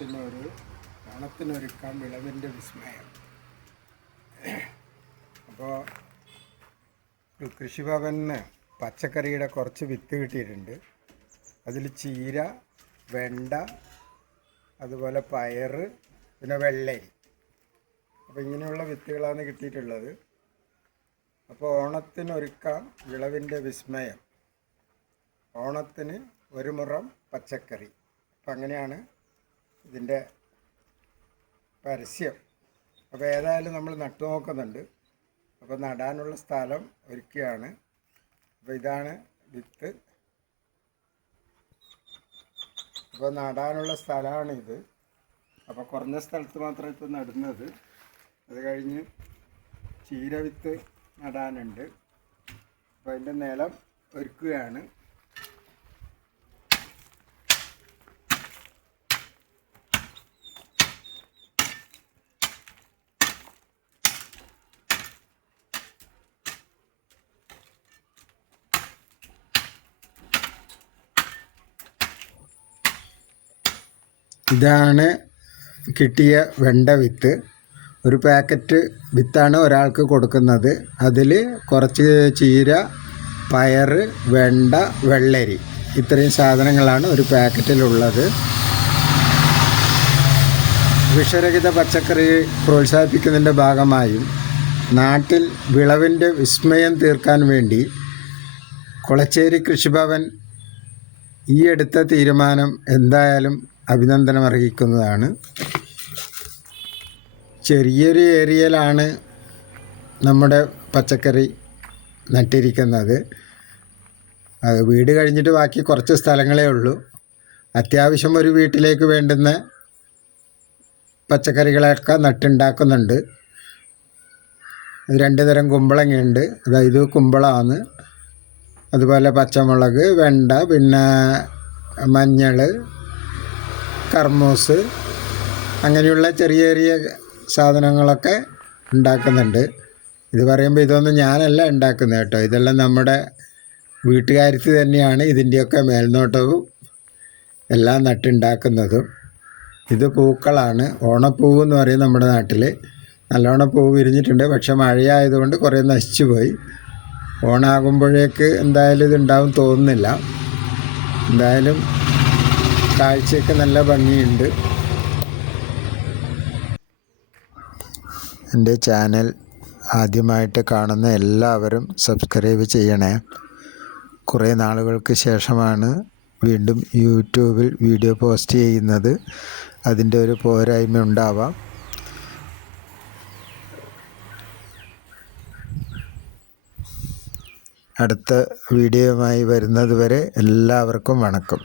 ഓണത്തിനൊരുക്കാം വിളവിൻ്റെ വിസ്മയം. അപ്പോൾ കൃഷിഭവനിന്ന് പച്ചക്കറിയുടെ കുറച്ച് വിത്ത് കിട്ടിയിട്ടുണ്ട്. അതിൽ ചീര, വെണ്ട, അതുപോലെ പയർ, പിന്നെ വെള്ളരി. അപ്പോൾ ഇങ്ങനെയുള്ള വിത്തുകളാണ് കിട്ടിയിട്ടുള്ളത്. അപ്പോൾ ഓണത്തിനൊരുക്കാം വിളവിൻ്റെ വിസ്മയം, ഓണത്തിന് ഒരു മുറം പച്ചക്കറി. അപ്പം അങ്ങനെയാണ് ഇതിൻ്റെ പരസ്യം. അപ്പോൾ ഏതായാലും നമ്മൾ നട്ടു നോക്കുന്നുണ്ട്. അപ്പോൾ നടാനുള്ള സ്ഥലം ഒരുക്കുകയാണ്. അപ്പോൾ ഇതാണ് വിത്ത്. അപ്പോൾ നടാനുള്ള സ്ഥലമാണിത്. അപ്പോൾ കുറഞ്ഞ സ്ഥലത്ത് മാത്രമേ ഇപ്പോൾ നടുന്നത്. അത് കഴിഞ്ഞ് ചീര വിത്ത് നടാനുണ്ട്. അപ്പോൾ അതിൻ്റെ നിലം ഒരുക്കുകയാണ്. ഇതാണ് കിട്ടിയ വെണ്ട വിത്ത്. ഒരു പാക്കറ്റ് വിത്താണ് ഒരാൾക്ക് കൊടുക്കുന്നത്. അതിൽ കുറച്ച് ചീര, പയർ, വെണ്ട, വെള്ളരി, ഇത്രയും സാധനങ്ങളാണ് ഒരു പാക്കറ്റിലുള്ളത്. വിഷരഹിത പച്ചക്കറി പ്രോത്സാഹിപ്പിക്കുന്നതിൻ്റെ ഭാഗമായും നാട്ടിൽ വിളവിൻ്റെ വിസ്മയം തീർക്കാൻ വേണ്ടി കൊളച്ചേരി കൃഷിഭവൻ ഈ എടുത്ത തീരുമാനം എന്തായാലും അഭിനന്ദനം അർഹിക്കുന്നതാണ്. ചെറിയൊരു ഏരിയയിലാണ് നമ്മുടെ പച്ചക്കറി നട്ടിരിക്കുന്നത്. അത് വീട് കഴിഞ്ഞിട്ട് ബാക്കി കുറച്ച് സ്ഥലങ്ങളേ ഉള്ളൂ. അത്യാവശ്യം ഒരു വീട്ടിലേക്ക് വേണ്ടുന്ന പച്ചക്കറികളൊക്കെ നട്ടുണ്ടാക്കുന്നുണ്ട്. 2 തരം കുമ്പളങ്ങയുണ്ട്. അതായത് കുമ്പളമാണ്, അതുപോലെ പച്ചമുളക്, വെണ്ട, പിന്നെ മഞ്ഞൾ, കർമൂസ്, അങ്ങനെയുള്ള ചെറിയ ചെറിയ സാധനങ്ങളൊക്കെ ഉണ്ടാക്കുന്നുണ്ട്. ഇത് പറയുമ്പോൾ ഇതൊന്നും ഞാനല്ല ഉണ്ടാക്കുന്നത് കേട്ടോ. ഇതെല്ലാം നമ്മുടെ വീട്ടുകാര്യത്തിൽ തന്നെയാണ് ഇതിൻ്റെയൊക്കെ മേൽനോട്ടവും എല്ലാം നട്ടുണ്ടാക്കുന്നതും. ഇത് പൂക്കളാണ്. ഓണപ്പൂവ് എന്ന് പറയും നമ്മുടെ നാട്ടിൽ. നല്ലോണം പൂവ് വിരിഞ്ഞിട്ടുണ്ട്. പക്ഷെ മഴയായതുകൊണ്ട് കുറേ നശിച്ചു പോയി. ഓണാകുമ്പോഴേക്ക് എന്തായാലും ഇതുണ്ടാവും തോന്നുന്നില്ല. എന്തായാലും കാഴ്ചയ്ക്ക് നല്ല ഭംഗിയുണ്ട്. എൻ്റെ ചാനൽ ആദ്യമായിട്ട് കാണുന്ന എല്ലാവരും സബ്സ്ക്രൈബ് ചെയ്യണേ. കുറേ നാളുകൾക്ക് ശേഷമാണ് വീണ്ടും യൂട്യൂബിൽ വീഡിയോ പോസ്റ്റ് ചെയ്യുന്നത്. അതിൻ്റെ ഒരു പോരായ്മ ഉണ്ടാവാം. അടുത്ത വീഡിയോയുമായി വരുന്നത് വരെ എല്ലാവർക്കും വണക്കം.